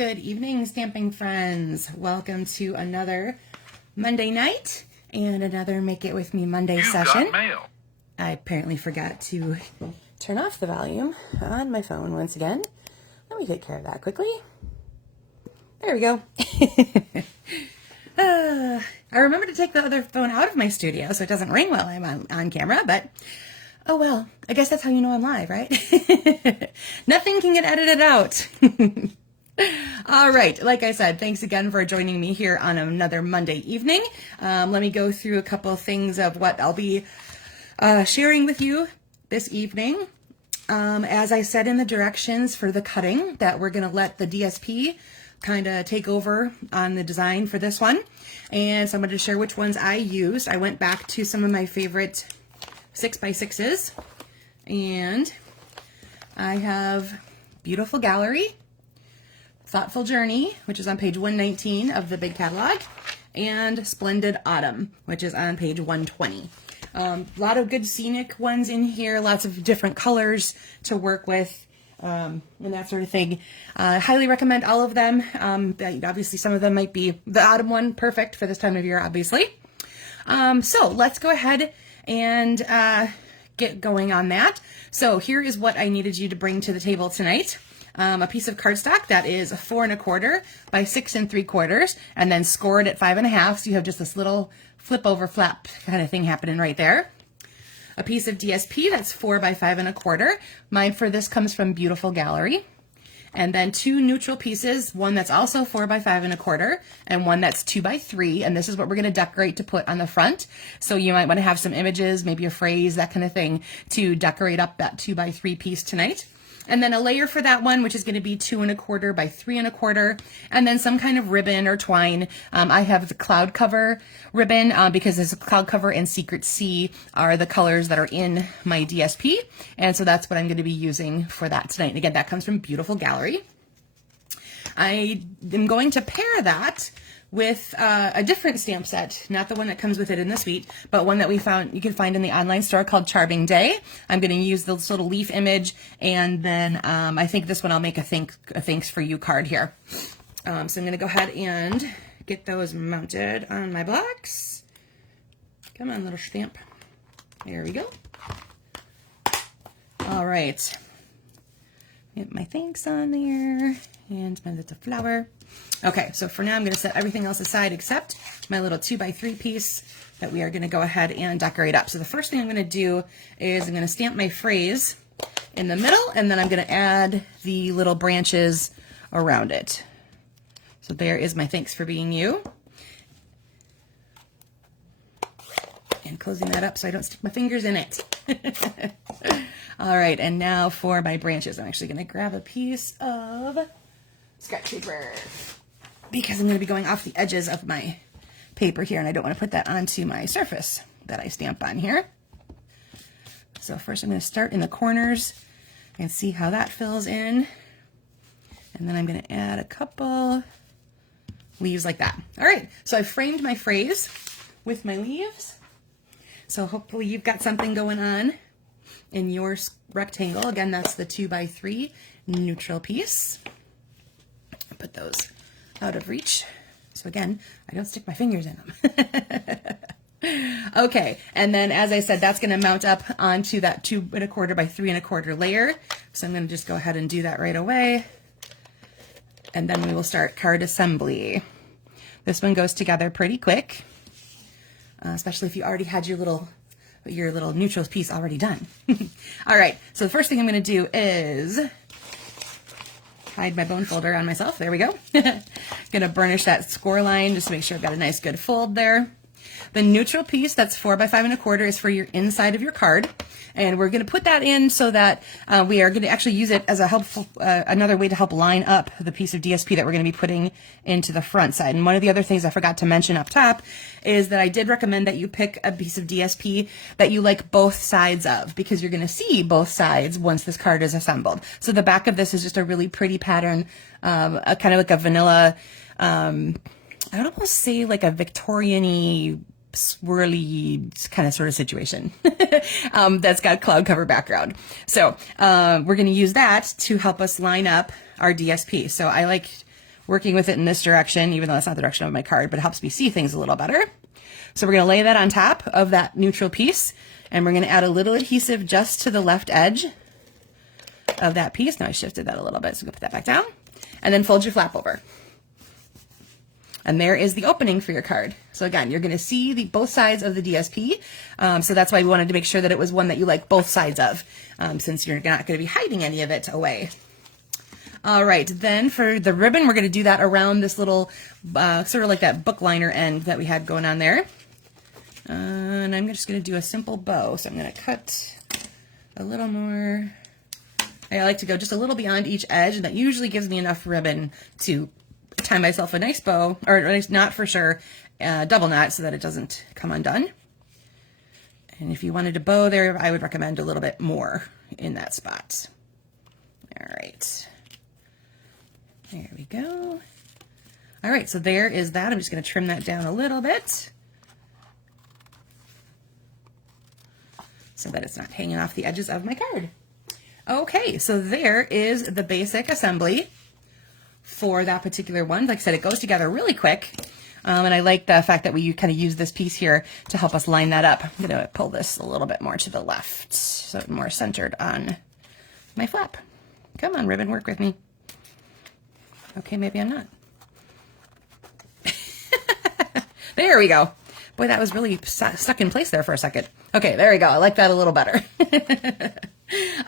Good evening, stamping friends. Welcome to another Monday night and another Make It With Me Monday session. Got mail. I apparently forgot to turn off the volume on my phone once again. Let me take care of that quickly. There we go. I remember to take the other phone out of my studio so it doesn't ring while I'm on camera, but oh well, I guess that's how you know I'm live, right? Nothing can get edited out. All right, like I said, thanks again for joining me here on another Monday evening. Let me go through a couple of things of what I'll be sharing with you this evening. As I said in the directions for the cutting, that we're going to let the DSP kind of take over on the design for this one. And so I'm going to share which ones I used. I went back to some of my favorite 6x6s, and I have Beautiful Gallery, Thoughtful Journey, which is on page 119 of the big catalog, and Splendid Autumn, which is on page 120. A lot of good scenic ones in here, lots of different colors to work with, and that sort of thing. Highly recommend all of them. Obviously, some of them might be the autumn one, perfect for this time of year, obviously. So let's go ahead and get going on that. So here is what I needed you to bring to the table tonight. A piece of cardstock that is 4 1/4 by 6 3/4, and then scored at 5 1/2. So you have just this little flip over flap kind of thing happening right there. A piece of DSP that's 4 by 5 1/4. Mine for this comes from Beautiful Gallery. And then 2 neutral pieces, one that's also 4 by 5 1/4, and one that's 2 by 3. And this is what we're going to decorate to put on the front. So you might want to have some images, maybe a phrase, that kind of thing, to decorate up that 2 by 3 piece tonight. And then a layer for that one, which is going to be 2 1/4 by 3 1/4, and then some kind of ribbon or twine. I have the cloud cover ribbon because this cloud cover and Secret Sea are the colors that are in my DSP, and so that's what I'm going to be using for that tonight. And again, that comes from Beautiful Gallery. I am going to pair that with a different stamp set, not the one that comes with it in the suite, but one that you can find in the online store called Charming Day. I'm going to use this little leaf image, and then I think this one I'll make a thanks for you card here. So I'm going to go ahead and get those mounted on my blocks. Come on, little stamp. There we go. All right. Get my thanks on there, and my little flower. Okay, so for now I'm going to set everything else aside except my little 2 by 3 piece that we are going to go ahead and decorate up. So the first thing I'm going to do is I'm going to stamp my phrase in the middle, and then I'm going to add the little branches around it. So there is my thanks for being you. And closing that up so I don't stick my fingers in it. All right, and now for my branches. I'm actually going to grab a piece of scratch paper because I'm going to be going off the edges of my paper here, and I don't want to put that onto my surface that I stamp on here. So first I'm going to start in the corners and see how that fills in, and then I'm going to add a couple leaves like that. All right, so I framed my phrase with my leaves, so hopefully you've got something going on in your rectangle. Again, that's the 2 by 3 neutral piece. Put those out of reach. So again, I don't stick my fingers in them. Okay, and then as I said, that's going to mount up onto that 2 1/4 by 3 1/4 layer. So I'm going to just go ahead and do that right away. And then we will start card assembly. This one goes together pretty quick, especially if you already had your little neutral piece already done. All right, so the first thing I'm going to do is hide my bone folder on myself. There we go. Gonna burnish that score line just to make sure I've got a nice good fold there. The neutral piece that's 4 by 5 1/4 is for your inside of your card, and we're going to put that in so that we are going to actually use it as a helpful another way to help line up the piece of DSP that we're going to be putting into the front side. And one of the other things I forgot to mention up top is that I did recommend that you pick a piece of DSP that you like both sides of, because you're going to see both sides once this card is assembled. So the back of this is just a really pretty pattern, a kind of like a vanilla, I would almost say like a Victorian-y swirly kind of sort of situation that's got a cloud cover background. So we're going to use that to help us line up our DSP. So I like working with it in this direction, even though that's not the direction of my card, but it helps me see things a little better. So we're going to lay that on top of that neutral piece, and we're going to add a little adhesive just to the left edge of that piece. Now I shifted that a little bit, so we'll put that back down, and then fold your flap over. And there is the opening for your card. So again, you're going to see both sides of the DSP. So that's why we wanted to make sure that it was one that you like both sides of, since you're not going to be hiding any of it away. All right, then for the ribbon, we're going to do that around this little, sort of like that book liner end that we had going on there. And I'm just going to do a simple bow. So I'm going to cut a little more. I like to go just a little beyond each edge, and that usually gives me enough ribbon to tie myself a nice bow, or a nice knot for sure, double knot, so that it doesn't come undone. And if you wanted to bow there, I would recommend a little bit more in that spot. All right. There we go. All right, so there is that. I'm just going to trim that down a little bit so that it's not hanging off the edges of my card. Okay, so there is the basic assembly for that particular one. Like I said, it goes together really quick. And I like the fact that we kind of use this piece here to help us line that up. I'm going to pull this a little bit more to the left so it's more centered on my flap. Come on, ribbon, work with me. Okay, maybe I'm not. There we go. Boy, that was really stuck in place there for a second. Okay, there we go. I like that a little better.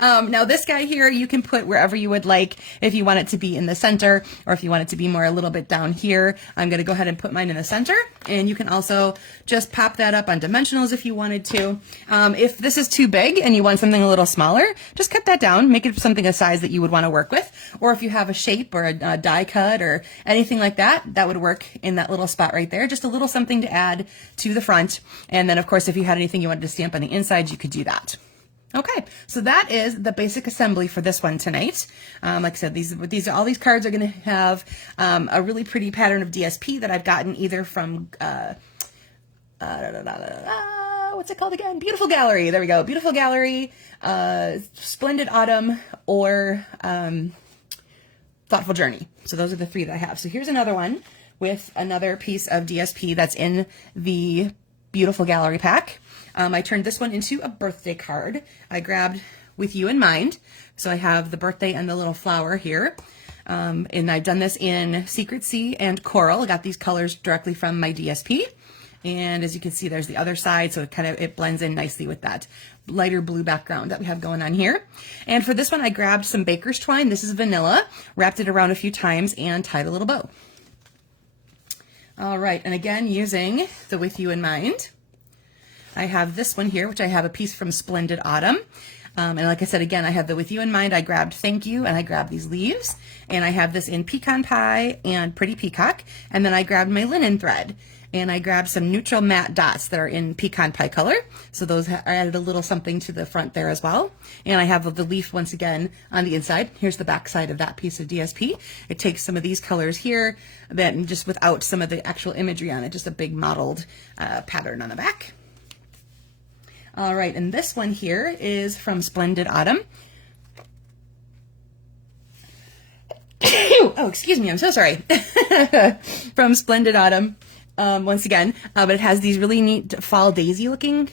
Now this guy here, you can put wherever you would like, if you want it to be in the center, or if you want it to be more a little bit down here. I'm going to go ahead and put mine in the center, and you can also just pop that up on dimensionals if you wanted to. If this is too big and you want something a little smaller, just cut that down, make it something a size that you would want to work with. Or if you have a shape or a die cut or anything like that, that would work in that little spot right there. Just a little something to add to the front. And then of course, if you had anything you wanted to stamp on the inside, you could do that. Okay, so that is the basic assembly for this one tonight. Like I said, all these cards are going to have a really pretty pattern of DSP that I've gotten either from what's it called again? Beautiful Gallery. There we go. Beautiful Gallery, Splendid Autumn, or Thoughtful Journey. So those are the three that I have. So here's another one with another piece of DSP that's in the Beautiful Gallery pack. I turned this one into a birthday card. I grabbed With You in Mind. So I have the birthday and the little flower here. And I've done this in Secret Sea and Coral. I got these colors directly from my DSP. And as you can see, there's the other side. So it blends in nicely with that lighter blue background that we have going on here. And for this one, I grabbed some baker's twine. This is vanilla, wrapped it around a few times and tied a little bow. All right. And again, using the With You in Mind, I have this one here, which I have a piece from Splendid Autumn. And like I said, again, I have the With You in Mind. I grabbed Thank You, and I grabbed these leaves. And I have this in Pecan Pie and Pretty Peacock. And then I grabbed my linen thread. And I grabbed some neutral matte dots that are in Pecan Pie color. So those added a little something to the front there as well. And I have the leaf once again on the inside. Here's the back side of that piece of DSP. It takes some of these colors here, then just without some of the actual imagery on it, just a big mottled pattern on the back. All right, and this one here is from Splendid Autumn. Oh, excuse me, I'm so sorry. From Splendid Autumn, once again, but it has these really neat fall daisy looking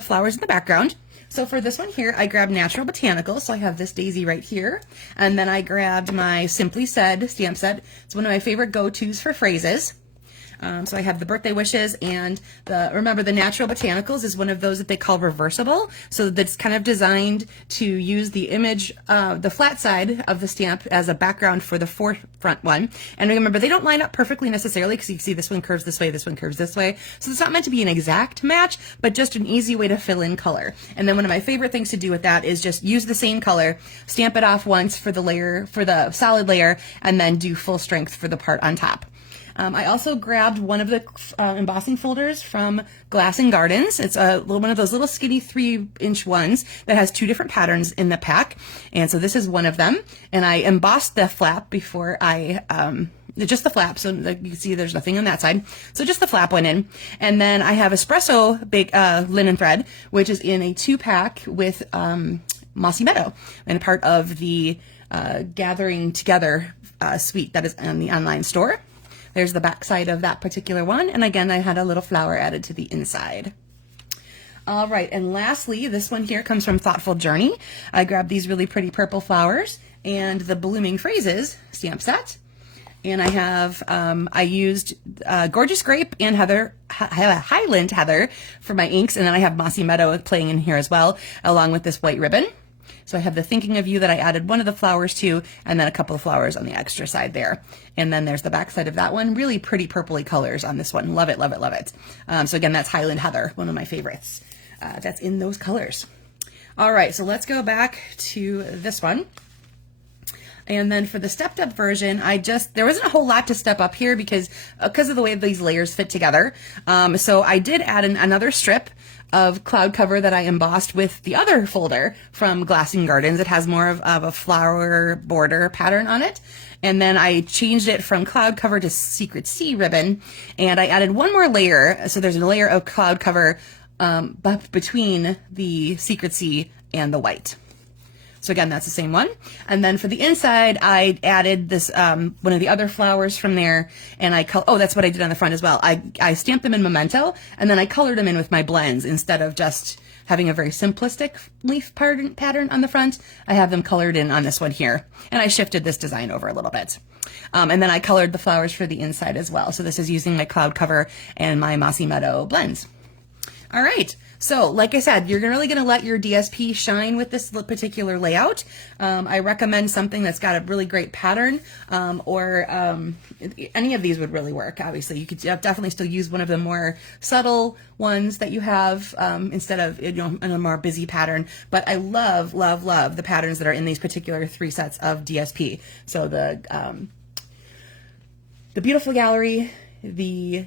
flowers in the background. So for this one here, I grabbed Natural Botanicals. So I have this daisy right here. And then I grabbed my Simply Said stamp set. It's one of my favorite go-tos for phrases. So I have the birthday wishes, and remember the Natural Botanicals is one of those that they call reversible. So that's kind of designed to use the image, the flat side of the stamp as a background for the forefront one. And remember, they don't line up perfectly necessarily, because you can see this one curves this way, this one curves this way. So it's not meant to be an exact match, but just an easy way to fill in color. And then one of my favorite things to do with that is just use the same color, stamp it off once for the layer, for the solid layer, and then do full strength for the part on top. I also grabbed one of the embossing folders from Glass and Gardens. It's one of those little skinny 3-inch ones that has 2 different patterns in the pack. And so this is one of them. And I embossed the flap before I, just the flap. So you can see there's nothing on that side. So just the flap went in. And then I have Espresso big linen thread, which is in a 2-pack with Mossy Meadow, and part of the Gathering Together suite that is on the online store. There's the back side of that particular one. And again, I had a little flower added to the inside. All right, and lastly, this one here comes from Thoughtful Journey. I grabbed these really pretty purple flowers and the Blooming Phrases stamp set. And I have, I used Gorgeous Grape and Highland Heather for my inks, and then I have Mossy Meadow playing in here as well, along with this white ribbon. So I have the Thinking of You that I added one of the flowers to, and then a couple of flowers on the extra side there. And then there's the back side of that one. Really pretty purpley colors on this one. Love it, love it, love it. So again, that's Highland Heather, one of my favorites. That's in those colors. All right, so let's go back to this one. And then for the stepped up version, there wasn't a whole lot to step up here because of the way these layers fit together. So I did add another strip of cloud cover that I embossed with the other folder from Glassing Gardens. It has more of a flower border pattern on it. And then I changed it from cloud cover to Secret Sea ribbon. And I added one more layer. So there's a layer of cloud cover between the Secret Sea and the white. So again, that's the same one. And then for the inside, I added this, one of the other flowers from there, and that's what I did on the front as well. I stamped them in Memento, and then I colored them in with my blends. Instead of just having a very simplistic leaf pattern on the front, I have them colored in on this one here. And I shifted this design over a little bit. And then I colored the flowers for the inside as well. So this is using my cloud cover and my Mossy Meadow blends. All right. So like I said, you're really going to let your DSP shine with this particular layout. I recommend something that's got a really great pattern, or any of these would really work. Obviously, you could definitely still use one of the more subtle ones that you have instead of in a more busy pattern. But I love, love, love the patterns that are in these particular 3 sets of DSP. So the Beautiful Gallery, the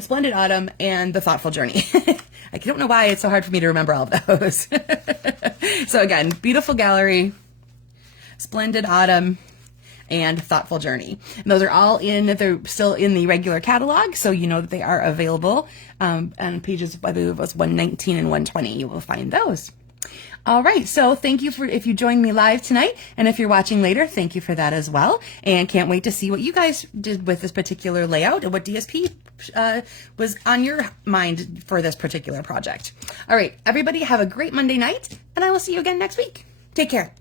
Splendid Autumn, and the Thoughtful Journey. I don't know why it's so hard for me to remember all of those. So again, Beautiful Gallery, Splendid Autumn, and Thoughtful Journey. And those are all they're still in the regular catalog, so you know that they are available on pages, I believe it was 119 and 120. You will find those. All right, so thank you if you joined me live tonight, and if you're watching later, thank you for that as well, and can't wait to see what you guys did with this particular layout and what DSP was on your mind for this particular project. All right, everybody have a great Monday night, and I will see you again next week. Take care.